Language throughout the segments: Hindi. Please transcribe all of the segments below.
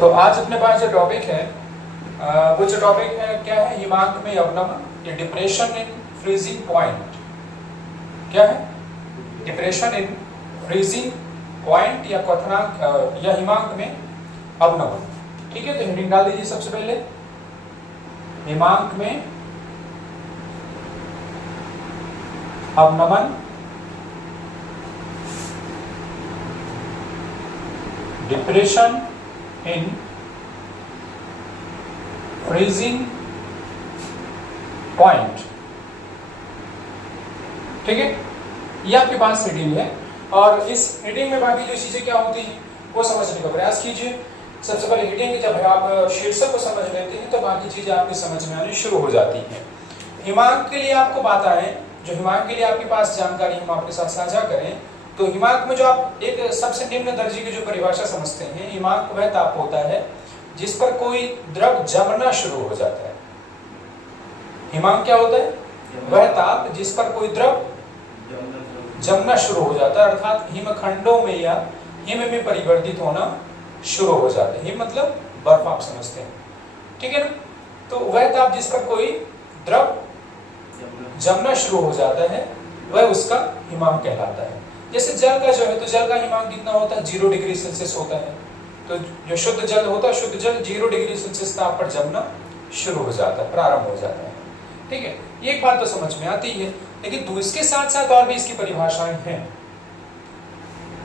तो आज अपने पास जो टॉपिक है वो जो टॉपिक है क्या है, हिमांक में अवनमन या डिप्रेशन इन फ्रीजिंग पॉइंट। क्या है? डिप्रेशन इन फ्रीजिंग पॉइंट या क्वथनांक या हिमांक में अवनमन। ठीक है, तो हेडिंग डाल दीजिए सबसे पहले, हिमांक में अवनमन डिप्रेशन इन फ्रीजिंग पॉइंट। ठीक है, ये आपके पास हेडिंग है और इस हेडिंग में बाकी जो चीजें क्या होती हैं वो समझने का प्रयास कीजिए। सबसे पहले हेडिंग जब आप शीर्षक को समझ लेते हैं तो बाकी चीजें आपकी समझ में आनी शुरू हो जाती हैं। हिमांक के लिए आपको बात आए, जो हिमांक के लिए आपके पास जानकारी हम आपके साथ साझा करें, तो हिमांक में जो आप एक सबसे निम्न दर्जे की जो परिभाषा समझते हैं, हिमांक वह ताप होता है जिस पर कोई द्रव जमना शुरू हो जाता है। हिमांक क्या होता है? वह ताप जिस पर कोई द्रव जमना शुरू हो जाता है, अर्थात हिमखंडों में या हिम में परिवर्तित होना शुरू हो जाता है। हिम मतलब बर्फ, आप समझते हैं। ठीक है ना? तो वह ताप जिस पर कोई द्रव जमना शुरू हो जाता है वह उसका हिमांक कहलाता है। जैसे जल का जो है, तो जल का हिमांक कितना होता है? 0 डिग्री सेल्सियस होता है। तो जो शुद्ध जल होता है, शुद्ध जल 0 डिग्री सेल्सियस ताप पर जमना शुरू हो जाता है, प्रारंभ हो जाता है। ठीक है, ये एक बात तो समझ में आती है, लेकिन इसके साथ साथ और भी इसकी परिभाषाएं हैं।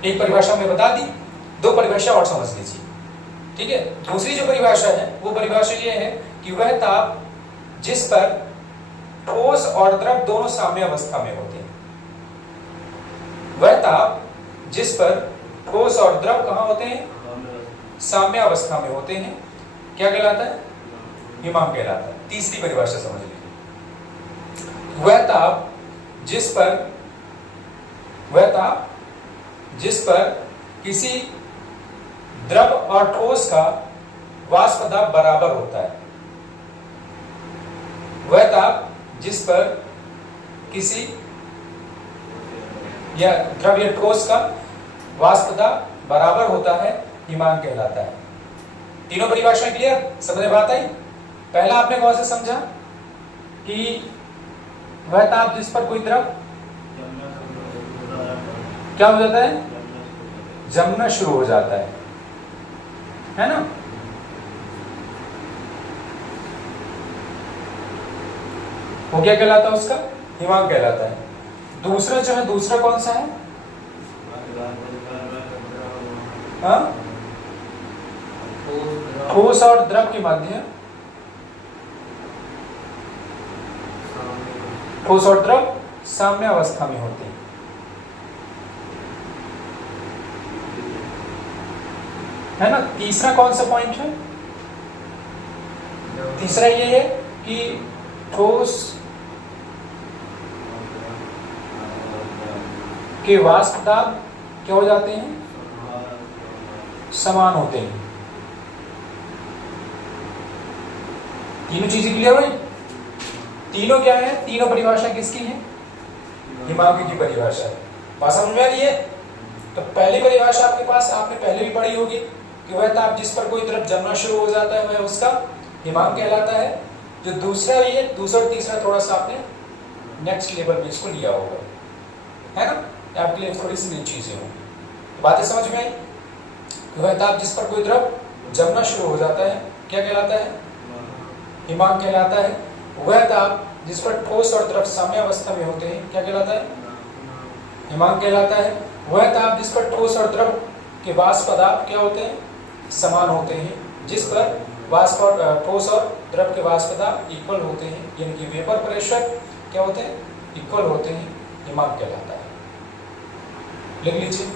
एक परिभाषा मैं बता दी, 2 परिभाषा और समझ लीजिए। ठीक है, दूसरी जो परिभाषा है वो परिभाषा ये है कि वह ताप जिस पर ठोस और द्रव दोनों साम्य अवस्था में होते हैं। वह ताप जिस पर ठोस और द्रव कहां होते हैं? साम्य अवस्था में होते हैं, क्या कहलाता है? हिमांक कहलाता है। तीसरी परिभाषा समझ लीजिए, वह ताप जिस पर किसी द्रव और ठोस का वाष्प दाब बराबर होता है। वह ताप जिस पर किसी या द्रव या ठोस का वाष्प दाब बराबर होता है, हिमांक कहलाता है। तीनों परिभाषाएं क्लियर? समझ बात आई? पहला आपने कौन से समझा कि वह ताप जिस पर कोई द्रव क्या हो जाता है? जमना शुरू हो जाता है ना? वो क्या कहलाता है? उसका हिमांक कहलाता है। दूसरा जो है, दूसरा कौन सा है? ठोस और द्रव के मध्य, ठोस और द्रव साम्य अवस्था में होते हैं। है ना? तीसरा कौन सा पॉइंट है? तीसरा ये है कि ठोस के वाष्प दाब क्या हो जाते हैं? समान होते हैं। तीनों चीजें क्लियर हुई? तीनों क्या है? तीनों परिभाषा किसकी है? हिमांक की परिभाषा है। बात समझ में आ रही है? तो पहली परिभाषा आपके पास आपने पहले भी पढ़ी होगी कि वह ताप जिस पर कोई द्रव जमना शुरू हो जाता है वह उसका हिमांक कहलाता है। जो दूसरा ये, दूसरा और तीसरा थोड़ा सा आपने नेक्स्ट लेवल में इसको लिया होगा, है ना? आपके लिए थोड़ी सी नई चीजें होंगी। बातें समझ में आई? वह ताप जिस पर कोई द्रव जमना शुरू हो जाता है क्या कहलाता है? हिमांक कहलाता है। वह ताप जिस पर ठोस और द्रव साम्य अवस्था में होते हैं क्या कहलाता है? हिमांक कहलाता है। वह ताप जिस पर ठोस और द्रव के वाष्प दाब क्या होते हैं? समान होते हैं। जिस पर वाष्प और ठोस और द्रव के वाष्प दाब इक्वल होते हैं, यानी कि वेपर प्रेशर क्या होते हैं? इक्वल होते हैं, हिमांक कहलाता है। लिख लीजिए।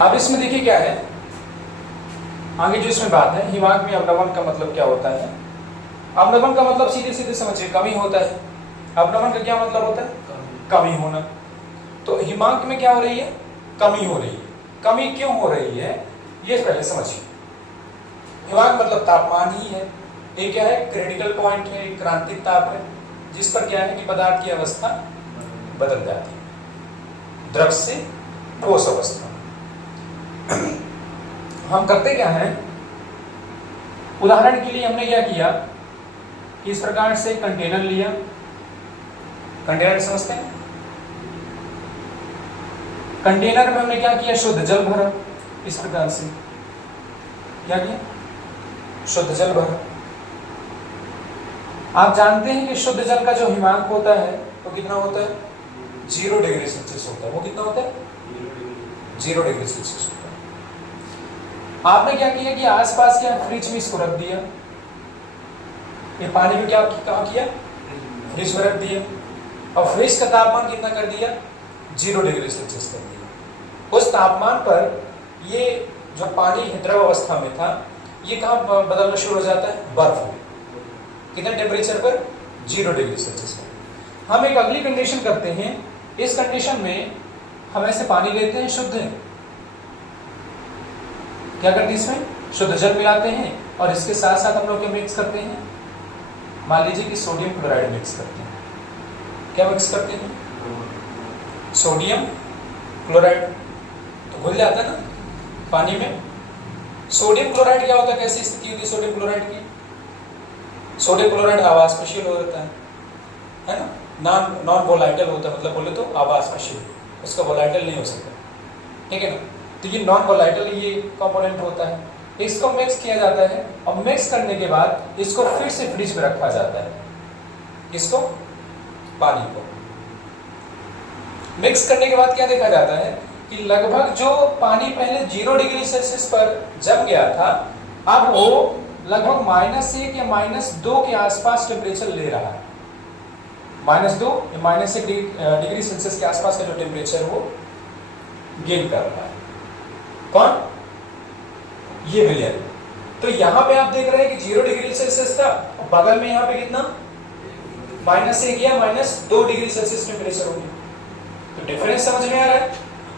अब इसमें देखिए क्या है आगे जो इसमें बात है, हिमांक में अवनमन का मतलब क्या होता है? अवनमन का मतलब सीधे सीधे समझिए, कमी होता है। अवनमन का क्या मतलब होता है? कमी होना। तो हिमांक में क्या हो रही है? कमी हो रही है। कमी क्यों हो रही है ये पहले समझिए। हिमांक मतलब तापमान ही है। ये क्या है? क्रिटिकल पॉइंट है, क्रांतिक ताप है, जिस पर क्या है कि पदार्थ की अवस्था बदल जाती है, द्रव से ठोस अवस्था। हम करते क्या हैं, उदाहरण के लिए हमने क्या किया कि इस प्रकार से कंटेनर लिया, कंटेनर समझते हैं, कंटेनर में हमने क्या किया, शुद्ध जल भरा, इस प्रकार से क्या किया, शुद्ध जल भरा। आप जानते हैं कि शुद्ध जल का जो हिमांक होता है वो कितना होता है, 0 डिग्री सेल्सियस होता है। वो कितना होता है, 0 डिग्री सेल्सियस होता है। आपने क्या किया कि आसपास क्या फ्रिज में इसको रख दिया, ये पानी में क्या किया, फ्रिज में रख दिया, और फ्रिज का तापमान कितना कर दिया, 0 डिग्री सेल्सियस कर दिया। उस तापमान पर ये जो पानी द्रव अवस्था में था ये कहाँ बदलना शुरू हो जाता है, बर्फ में। कितने टेम्परेचर पर, 0 डिग्री सेल्सियस पर। हम एक अगली कंडीशन करते हैं, इस कंडीशन में हम ऐसे पानी लेते हैं शुद्ध, क्या करते हैं इसमें, शुद्ध जल मिलाते हैं, और इसके साथ साथ हम लोग क्या मिक्स करते हैं, मान लीजिए कि सोडियम क्लोराइड मिक्स करते हैं। क्या मिक्स करते हैं, सोडियम क्लोराइड, तो घुल जाता है ना पानी में। सोडियम क्लोराइड क्या होता है, कैसी स्थिति होती है सोडियम क्लोराइड की, सोडियम क्लोराइड आवासशील हो जाता है ना, नॉन वोलाइटल होता है, मतलब बोले तो आवासशील, उसका वोलाइटल नहीं हो सकता, ठीक है ना। तो ये नॉन वोलाइटल ये कंपोनेंट होता है, इसको मिक्स किया जाता है, और मिक्स करने के बाद इसको फिर से फ्रिज में रखा जाता है। इसको, पानी को मिक्स करने के बाद क्या देखा जाता है कि लगभग जो पानी पहले 0 डिग्री सेल्सियस पर जम गया था, अब वो लगभग -1 या -2 के आसपास टेम्परेचर ले रहा है। -2 या -1 डिग्री सेल्सियस के आसपास का जो टेम्परेचर वो गेन कर रहा है। कौन, ये विलियम। तो यहां पे आप देख रहे हैं कि 0 डिग्री सेल्सियस था, बगल में यहां पे कितना, -1 या -2 डिग्री सेल्सियस टेम्परेचर हो गया। तो डिफरेंस समझ में आ रहा है,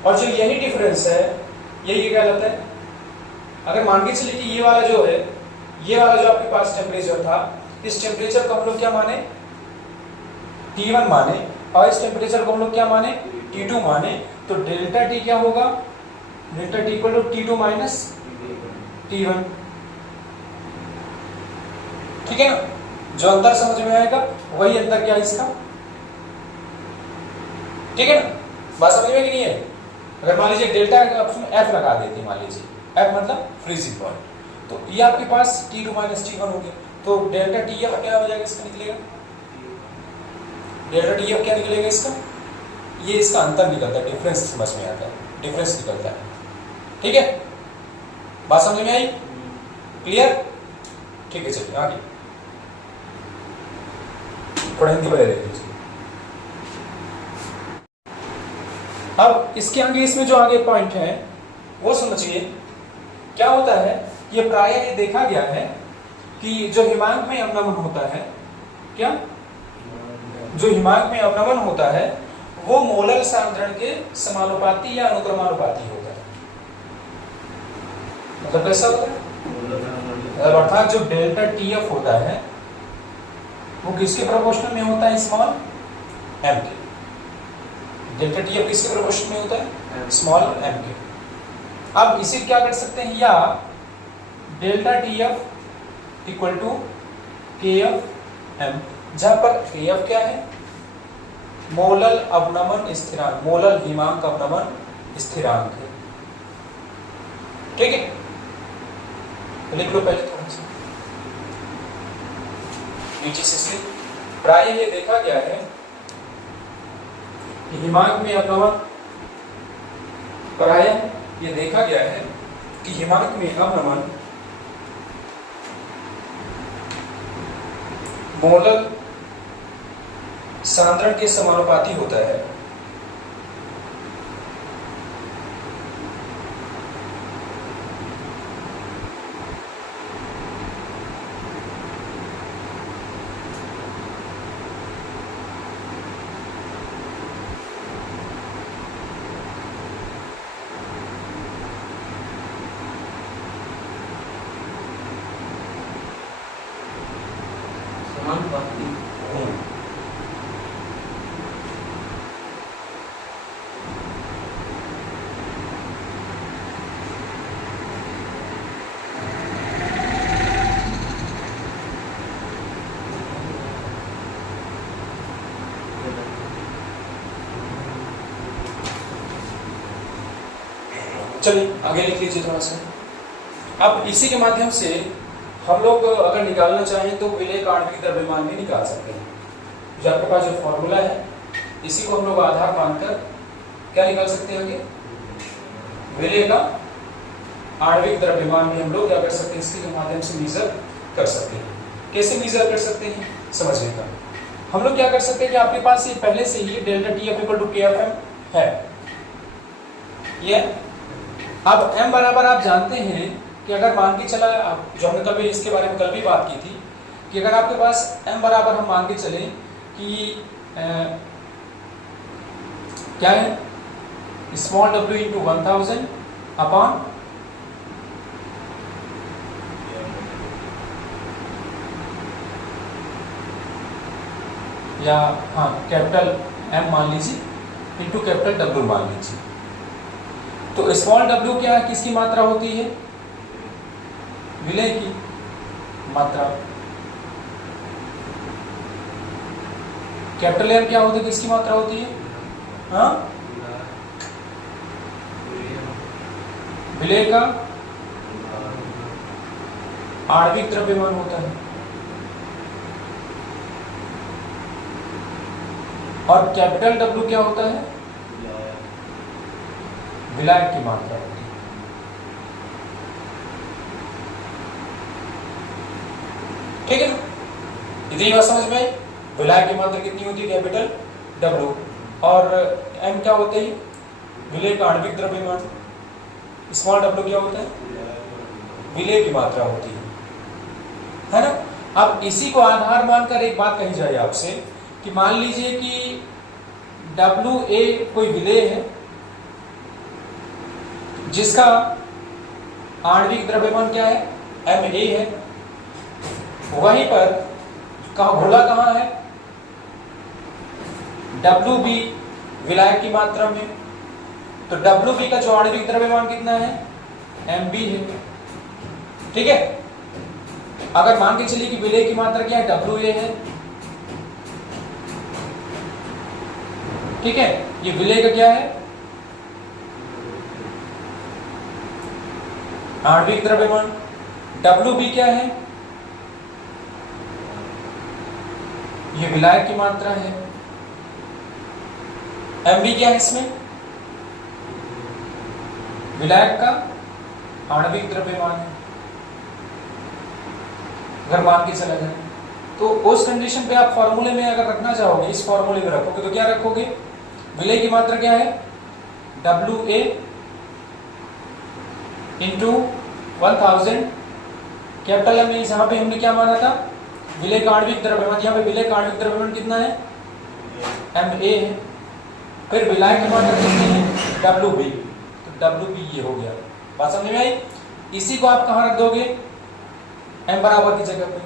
और जो यही डिफरेंस है यही क्या कहलाता है। अगर मान के चलिए कि ये वाला जो है, ये वाला जो आपके पास टेम्परेचर था, इस टेम्परेचर को हम लोग क्या माने, T1 माने, और इस टेम्परेचर को हम लोग क्या माने, T2 माने, तो डेल्टा T क्या होगा, delta T equal to T2 minus T1, ठीक है ना। जो अंतर समझ में आएगा वही अंतर क्या है इसका, ठीक है ना। बात समझ में कि नहीं है। अगर मान लीजिए डेल्टा ऑप्शन F लगा देते, मान लीजिए F मतलब फ्रीजिंग पॉइंट, तो ये आपके पास T2 माइनस T1 हो गया, तो डेल्टा TF क्या हो जाएगा, इसका निकलेगा, डेल्टा TF क्या निकलेगा इसका, ये इसका अंतर निकलता है, डिफरेंस समझ में आता है, डिफरेंस निकलता है, ठीक है। बात समझ में आई, क्लियर, ठीक है। चलिए आगे थोड़ा हिंदी में ले लीजिए। अब इसके आगे, इसमें जो आगे पॉइंट है वो समझिए क्या होता है। ये प्रायः ये देखा गया है कि जो हिमांक में अवनमन होता है, क्या, जो हिमांक में अवनमन होता है वो मोलर सांद्रण के समानुपाती या अनुक्रमानुपाती होता है। मतलब कैसा होता है, अर्थात जो डेल्टा TF होता है वो किसके प्रोपोर्शनल में होता है, स्मॉल m के। डेल्टा TF किसके प्रोपोर्शनल में होता है, स्मॉल m के। अब इसे क्या कर सकते हैं, या delta TF equal to KF m, जहां पर KF क्या है, मोलल अवनमन स्थिरांक, मोलल हिमांक अवनमन स्थिरांक है, ठीक है। तो लिख लो पहले थोड़ा सा नीचे से। प्रायः ये देखा गया है कि हिमांक में अवनमन, प्रायः ये देखा गया है कि हिमांक में अवनमन मोलल सांद्रण के समानुपाती होता है। चलिए आगे लिख लीजिए थोड़ा सा। अब इसी के माध्यम से हम लोग अगर निकालना चाहें तो विलेय का आणविक द्रव्यमान भी निकाल सकते हैं। जो आपके पास जो फॉर्मूला है इसी को हम लोग आधार मानकर क्या निकाल सकते हैं, विलेय का आणविक द्रव्यमान भी हम लोग क्या कर सकते हैं, इसके माध्यम से मेजर कर सकते हैं। कैसे मेजर कर सकते हैं समझने का, हम लोग क्या कर सकते हैं कि आपके पास ये पहले से ही delta T F equal to K F M है। ये अब m बराबर आप जानते हैं कि अगर मान के चला, जो हमने कल इसके बारे में कल भी बात की थी कि अगर आपके पास m बराबर हम मान के चले कि क्या है, स्मॉल w इंटू 1000 अपॉन या हाँ कैपिटल M मान लीजिए इंटू कैपिटल W मान लीजिए। तो स्मॉल w क्या है, किसकी मात्रा होती है, विलेय की मात्रा। कैपिटल M क्या होता है, किसकी मात्रा होती है, हाँ विलेय का आणविक द्रव्यमान होता है। और कैपिटल W क्या होता है, विलायक की मात्रा होती है। ठीक है ना, इतनी बात समझ में आई। विलायक की मात्रा कितनी होती है, कैपिटल W, और M क्या होता है, विलेय का आणविक द्रव्यमान। स्मॉल w क्या होता है, विलेय की मात्रा होती है ना। अब इसी को आधार मानकर एक बात कही जाए आपसे कि मान लीजिए कि WA कोई विलेय है जिसका आणविक द्रव्यमान क्या है, MA है। वहीं पर घोला कहाँ है, WB विलायक की मात्रा में। तो WB का जो आणविक द्रव्यमान कितना है, MB है। ठीक है, अगर मान के चलिए कि विलेय की मात्रा क्या है, WA है। ठीक है, ये विलेय का क्या है, आणविक द्रव्यमान। WB क्या है, ये विलायक की मात्रा है। MB क्या है, इसमें विलायक का आणविक द्रव्यमान है। अगर मान के चला जाए तो उस कंडीशन पे आप फॉर्मूले में अगर रखना चाहोगे, इस फॉर्मूले में रखोगे तो क्या रखोगे, विलेय की मात्रा क्या है, WA इंटू 1000 कैपिटल M। जहां पे हमने क्या माना था, विलेय का आणविक द्रव्यमान। यहाँ पे विलेय का आणविक द्रव्यमान कितना है, MA है। फिर विलायक की मात्रा कितनी है, WB। तो WB ये हो गया। बात समझ में आई। इसी को आप कहाँ रख दोगे, M बराबर की जगह पे,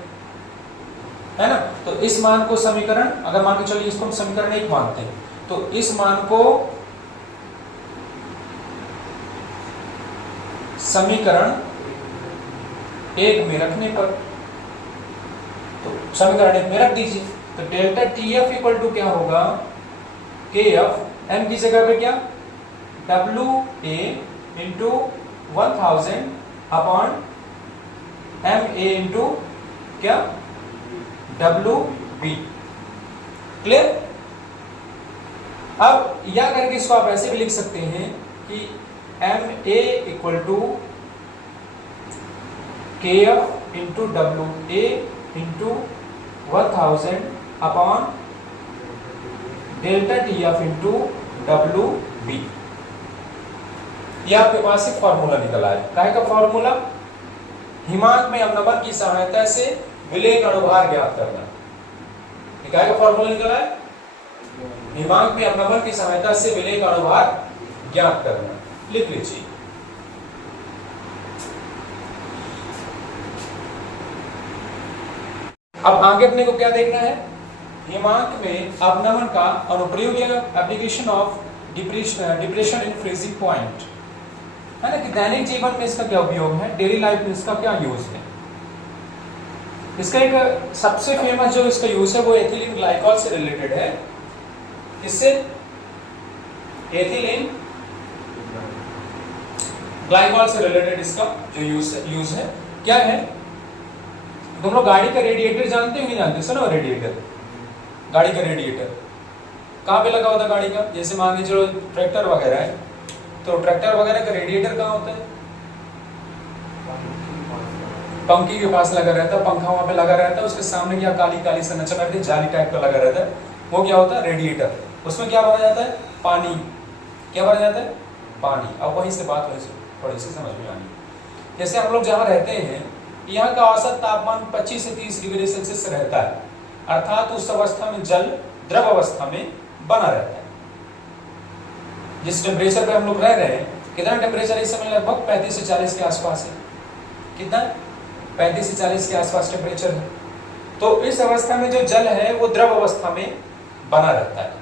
है ना। तो इस मान को समीकरण, अगर मान के चलिए इसको हम समीकरण 1 मानते हैं, तो इस मान को समीकरण 1 में रखने पर, तो समीकरण 1 में रख दीजिए। तो डेल्टा TF इक्वल टू क्या होगा, KF, M की जगह पे क्या, WA into 1000 upon MA into क्या, WB। क्लियर। अब या करके इसको आप ऐसे भी लिख सकते हैं कि MA equal to KF into WA into 1000 upon delta TF into WB। यह आपके पास एक फॉर्मूला निकला है। काहे का फॉर्मूला, हिमांक में अवनमन की सहायता से विलेय का अनुभार ज्ञात करना। काहे का फॉर्मूला निकला है, हिमांक में अवनमन की सहायता से विलेय का अनुभार ज्ञात करना। लिख लीजिए। अब आगे अपने को क्या देखना है, हिमांक में अवनमन का अनुप्रयोग या application of depression in freezing point, है ना, कि दैनिक जीवन में इसका क्या उपयोग है, डेली लाइफ में इसका क्या यूज है। इसका एक सबसे फेमस जो इसका यूज है वो एथिलीन ग्लाइकॉल से रिलेटेड है। इससे एथिलीन ग्लाइकॉल से रिलेटेड इसका जो यूज है क्या है। तुम लोग गाड़ी का रेडिएटर जानते हो नहीं जानते? सुनो, रेडिएटर, गाड़ी का रेडिएटर कहाँ पे लगा होता है गाड़ी का? जैसे मान लीजिए चलो ट्रैक्टर वगैरह है, तो ट्रैक्टर वगैरह का रेडिएटर कहाँ होता है? पंखी के पास लगा रहता है, पंखा वहां पे लगा रहता है, उसके सामने क्या काली काली संरचना रहती है, जाली टाइप का लगा रहता है, वो क्या होता है? रेडिएटर। उसमें क्या भरा जाता है? पानी। क्या भरा जाता है? पानी। अब वहीं से बात थोड़ी सी समझ में आनी। जैसे हम लोग जहाँ रहते हैं, यहाँ का औसत तापमान 25 से 30 डिग्री सेल्सियस रहता है, अर्थात उस अवस्था में जल द्रव अवस्था में बना रहता है। जिस टेम्परेचर पे हम लोग रह रहे हैं, कितना टेम्परेचर इस समय? लगभग 35 से 40 के आसपास है। कितना? 35 से 40 के आसपास टेम्परेचर है। तो इस अवस्था में जो जल है वो द्रव अवस्था में बना रहता है।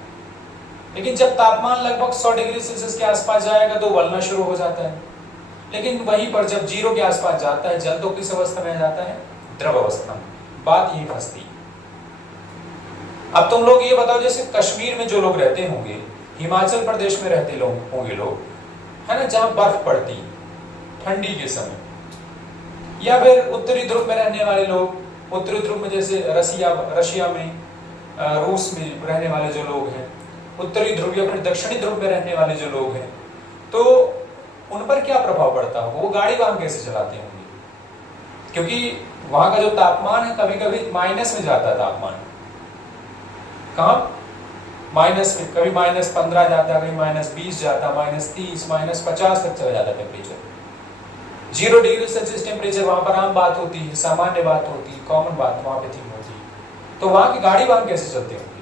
लेकिन जब तापमान लगभग 100 डिग्री सेल्सियस के आसपास जाएगा तो उबलना शुरू हो जाता है। लेकिन वहीं पर जब 0 के आसपास जाता है जल, तो किस अवस्था में जाता है? द्रव अवस्था में। बात यही फंसती। अब तुम लोग ये बताओ, जैसे कश्मीर में जो लोग रहते होंगे, हिमाचल प्रदेश में रहते लोग होंगे लोग, है ना, जहां बर्फ पड़ती ठंडी के समय, या फिर उत्तरी ध्रुव में रहने वाले लोग, उत्तरी ध्रुव में जैसे रशिया में, रूस में रहने वाले जो लोग हैं, उत्तरी ध्रुव या फिर दक्षिणी ध्रुव में रहने वाले जो लोग हैं, तो उन पर क्या प्रभाव पड़ता होगा? वो गाड़ी वाहन कैसे चलाते होंगे? क्योंकि वहां का जो तापमान है कभी कभी माइनस में जाता है तापमान। कहां? माइनस में। कभी -15 जाता है, कभी -20 जाता है, -30, -50 तक चला जाता है टेम्परेचर। 0 डिग्री सेल्सियस टेम्परेचर वहां पर आम बात होती है, सामान्य बात होती है, कॉमन बात वहां पे थी होती है। तो वहां की गाड़ी वाहन कैसे चलते होंगे?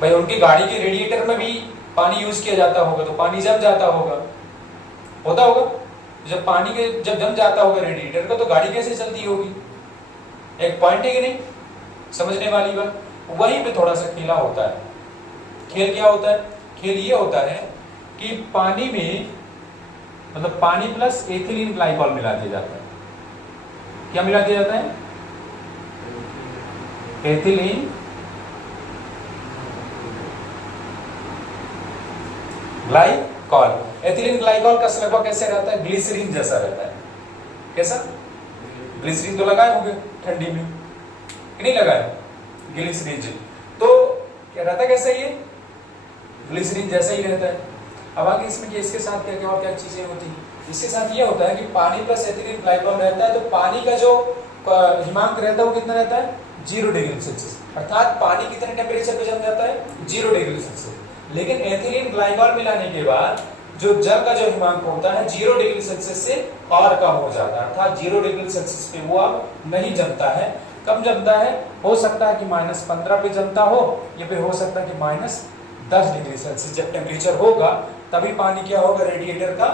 भाई उनकी गाड़ी के रेडिएटर में भी पानी यूज किया जाता होगा, तो पानी जम जाता होगा, होता होगा। जब पानी के जब जम जाता होगा रेडिएटर का, तो गाड़ी कैसे चलती होगी? एक पॉइंट है कि नहीं? समझने वाली बात। वहीं पे थोड़ा सा खेला होता है। खेल क्या होता है? खेल ये होता है कि पानी में, मतलब पानी प्लस एथिलीन ग्लाइकॉल मिला दिया जाता है। क्या मिला दिया जाता है? Ethylene glycol. एथिलीन ग्लाइकॉल का लगभग कैसे रहता है? ग्लिसरीन जैसा रहता है। कैसा? ग्लिसरीन तो लगाए होंगे ठंडी में, कि नहीं लगाए? ग्लिसरीन। तो क्या रहता है? कैसा? ये ग्लिसरीन जैसा ही रहता है। अब आगे इसमें इसके साथ क्या क्या चीजें होती है? इसके साथ ये होता है कि पानी प्लस एथिलीन ग्लाइकॉल रहता है, तो पानी का जो हिमांक रहता है वो कितना रहता है? 0 डिग्री सेल्सियस। अर्थात पानी कितने टेम्परेचर पे जम जाता है? 0 डिग्री सेल्सियस। लेकिन एथिलीन ग्लाइकॉल मिलाने के बाद जो जल का जो हिमांक होता है 0 डिग्री सेल्सियस से और कम हो जाता है, अर्थात 0 डिग्री सेल्सियस पे वो अब नहीं जमता है। कम जमता है? हो सकता है कि -15 पे जमता हो, या फिर हो सकता है कि -10 डिग्री सेल्सियस जब टेम्परेचर होगा तभी पानी क्या होगा? रेडिएटर का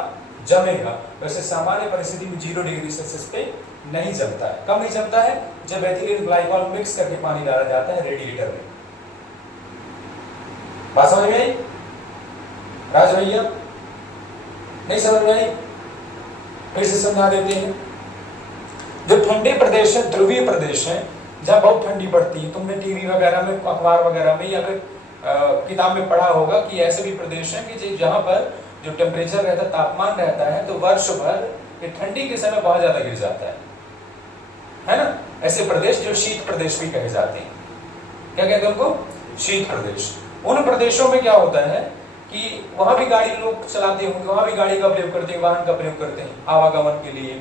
जमेगा। वैसे सामान्य परिस्थिति में 0 डिग्री सेल्सियस पे नहीं जमता है। कब नहीं जमता है? जब एथिलीन ग्लाइकॉल मिक्स करके पानी डाला जाता है रेडिएटर में। बात समझ में आई राज भैया? नहीं समझ में आई? फिर से समझा देते हैं। जो ठंडे प्रदेश है, ध्रुवीय प्रदेश है, जहाँ बहुत ठंडी पड़ती है, तुमने टीवी वगैरह में, अखबार वगैरह में या फिर किताब में पढ़ा होगा कि ऐसे भी प्रदेश हैं कि जहाँ पर जो टेम्परेचर रहता है, तापमान रहता है, तो वर्ष भर ये ठंडी के समय बहुत ज्यादा गिर जाता है ना? ऐसे प्रदेश जो शीत प्रदेश भी कहे जाते हैं। क्या कहते हैं उनको? शीत प्रदेश। उन प्रदेशों में क्या होता है कि वहां भी गाड़ी लोग चलाते होंगे, वहां भी गाड़ी का प्रयोग करते हैं, वाहन का प्रयोग करते हैं, आवागमन के लिए,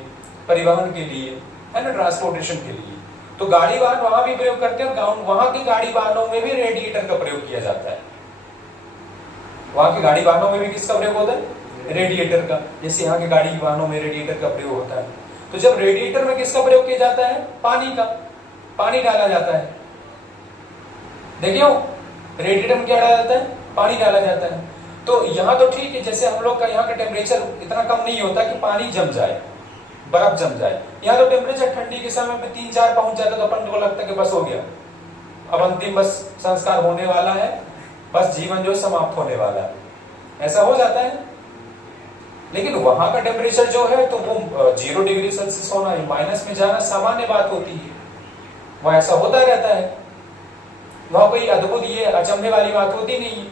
परिवहन के लिए, है ना, ट्रांसपोर्टेशन के लिए। तो गाड़ी वाहन वहां भी प्रयोग करते हैं, और वहां की गाड़ी वाहनों में भी रेडिएटर का प्रयोग किया जाता है। वहां की गाड़ी वाहनों में भी किसका प्रयोग होता है? रेडिएटर का। जैसे यहाँ की गाड़ी वाहनों में रेडिएटर का प्रयोग होता है। तो जब रेडिएटर में किसका प्रयोग किया जाता है? पानी का। पानी डाला जाता है। देखियो, रेडिएटर में क्या डाला जाता है? पानी डाला जाता है। तो यहाँ तो ठीक है, जैसे हम लोग का यहाँ का टेम्परेचर इतना कम नहीं होता कि पानी जम जाए, बर्फ जम जाए। यहाँ तो टेम्परेचर ठंडी के समय में 3-4 पहुंच जाता तो अपन को लगता है कि बस हो गया, अब अंतिम बस संस्कार होने वाला है, बस जीवन जो समाप्त होने वाला है, ऐसा हो जाता है। लेकिन वहां का टेम्परेचर जो है तो वो 0 डिग्री सेल्सियस होना, माइनस में जाना सामान्य बात होती है। वह ऐसा होता रहता है, वहां कोई अद्भुत ये अचंभे वाली बात होती नहीं है।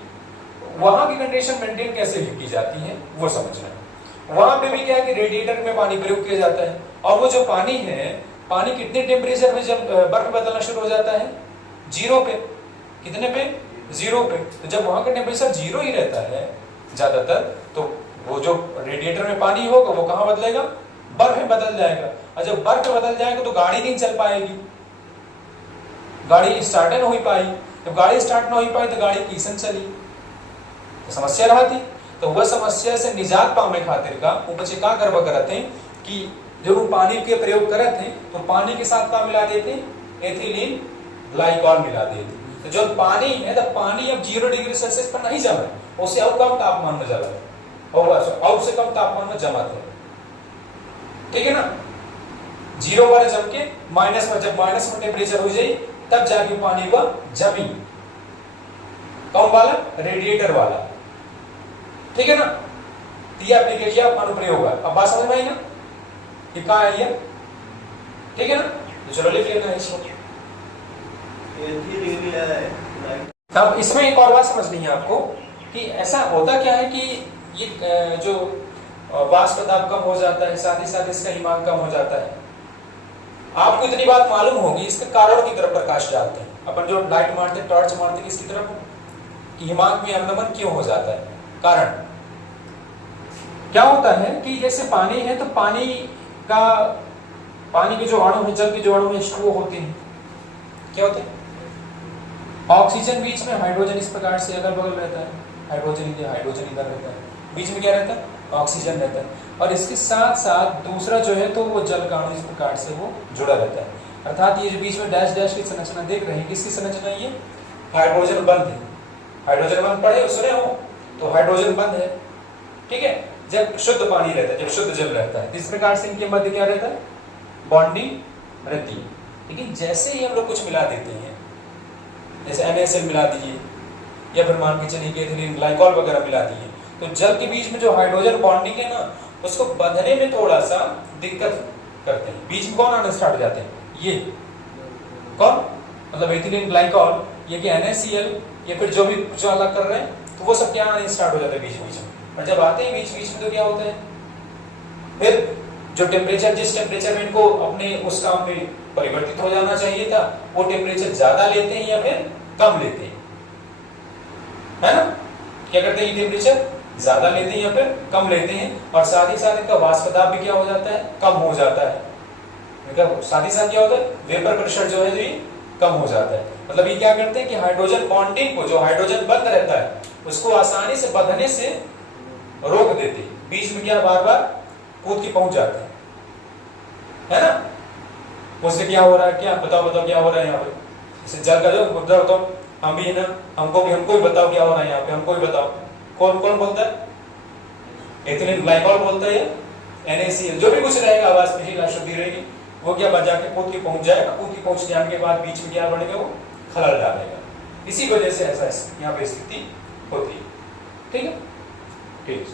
वहां की कंडीशन मेंटेन कैसे की जाती है वो समझना है। वहां पे भी क्या है कि रेडिएटर में पानी प्रयोग किया जाता है, और वो जो पानी है, पानी कितने टेम्परेचर में जब बर्फ बदलना शुरू हो जाता है? 0 पे। कितने पे? 0 पे। तो जब वहां का टेम्परेचर 0 ही रहता है ज्यादातर, तो वो जो रेडिएटर में पानी होगा वो कहां बदलेगा? बर्फ में बदल जाएगा। और जब बर्फ में बदल जाएगा तो गाड़ी नहीं चल पाएगी, गाड़ी स्टार्ट नहीं हो पाई। जब गाड़ी स्टार्ट ना हो पाई तो गाड़ी किसन चली, तो समस्या रहा थी। तो वह समस्या से निजात पाने खातिर का वो बच्चे का करवा करते हैं कि जब वो पानी के प्रयोग करते हैं तो पानी के साथ क्या मिला देते हैं? एथिलीन ग्लाइकॉल मिला देते हैं। तो जब पानी है तो पानी अब 0 डिग्री सेल्सियस पर नहीं जमा है, उससे और कम तापमान में जमा है, और उससे कम तापमान में जमा है, ठीक है ना। 0 पर जम के माइनस में, जब माइनस में टेम्परेचर हो जाए तब जाके पानी का जमी। कौन वाला? रेडिएटर वाला, ठीक है ना। ये एप्लीकेशन अनुप्रयोग है। अब बात समझ में आई ना कि कहाँ है ये, ठीक है ना। तो चलो लिख लेते हैं इसको। अब इसमें एक और बात समझनी है आपको कि ऐसा होता क्या है कि ये जो वाष्प दाब कम हो जाता है, साथ ही साथ इसका हिमांक कम हो जाता है। आपको इतनी बात मालूम होगी, इसके कारणों की तरफ प्रकाश डालते हैं अपन। जो लाइट मारते हैं, टॉर्च मारते हैं, किसकी तरफ? कि हिमांक में अवनमन क्यों हो जाता है। कारण क्या होता है कि जैसे पानी है तो पानी के जो अणु है, जल के जो अणु है वो होते हैं, क्या होते हैं? ऑक्सीजन बीच में, हाइड्रोजन इस प्रकार से अगल बगल रहता है, हाइड्रोजन इधर रहता है, बीच में क्या रहता है? ऑक्सीजन रहता है। और इसके साथ साथ दूसरा जो है तो वो जल का अणु इस प्रकार से वो जुड़ा रहता है। अर्थात ये जो बीच में डैश डैश की संरचना देख रहे हैं, किसकी संरचना? ये हाइड्रोजन बंध है। हाइड्रोजन बंध पढ़े सुने हो तो हाइड्रोजन बंध है, ठीक है। जब शुद्ध पानी रहता है, जब शुद्ध जल रहता है, इस प्रकार से इनके मध्य क्या रहता है? बॉन्डिंग रहती है। लेकिन जैसे ही हम लोग कुछ मिला देते हैं, जैसे NaCl मिला दिए या फिर मान के चलिए एथिलीन ग्लाइकॉल वगैरह मिला दिए, तो जल के बीच में जो हाइड्रोजन बॉन्डिंग है ना, उसको बंधने में थोड़ा सा दिक्कत करते हैं। बीच में कौन आना स्टार्ट हो जाते हैं? ये कौन? मतलब एथिलीन ग्लाइकॉल, ये कि NaCl, या फिर जो भी कुछ अलग कर रहे हैं, तो वो सब क्या आने स्टार्ट हो जाता है बीच बीच में। और जब आते हैं बीच बीच में तो क्या होता है? फिर जो टेम्परेचर, जिस टेम्परेचर में इनको अपने उस काम में परिवर्तित हो जाना चाहिए था, वो टेम्परेचर ज्यादा लेते हैं या फिर कम लेते हैं, है ना। क्या करते हैं? ये टेम्परेचर ज्यादा लेते हैं या फिर कम लेते हैं। और साथ ही साथ इनका वाष्प दाब भी क्या हो जाता है? कम हो जाता है। मतलब साथ ही साथ क्या होता है? वेपर प्रेशर जो है ये कम हो जाता है। मतलब ये क्या करते हैं कि हाइड्रोजन बॉन्डिंग को, जो हाइड्रोजन बंध रहता है, उसको आसानी से बंधने से रोक देते हैं। बीच में क्या बार बार कूद के पहुंच जाते है ना। उससे क्या हो रहा है? क्या बताओ क्या हो रहा है यहाँ पे? जैसे जल का जो मुद्दा होता है, हम भी है ना, हमको भी बताओ क्या हो रहा है यहाँ पे, हमको भी बताओ। कौन कौन बोलता है? एथिलीन ग्लाइकॉल बोलता है, NaCl, जो भी कुछ रहेगा आवाज में शुद्धि रहेगी, वो क्या बजा के कूद के पहुंच जाएगा। कूद के पहुंच जाने के बाद बीच में क्या बढ़ेगा? वो खलल डालेगा। इसी वजह से ऐसा यहाँ पे स्थिति होती है, ठीक है। ठीक।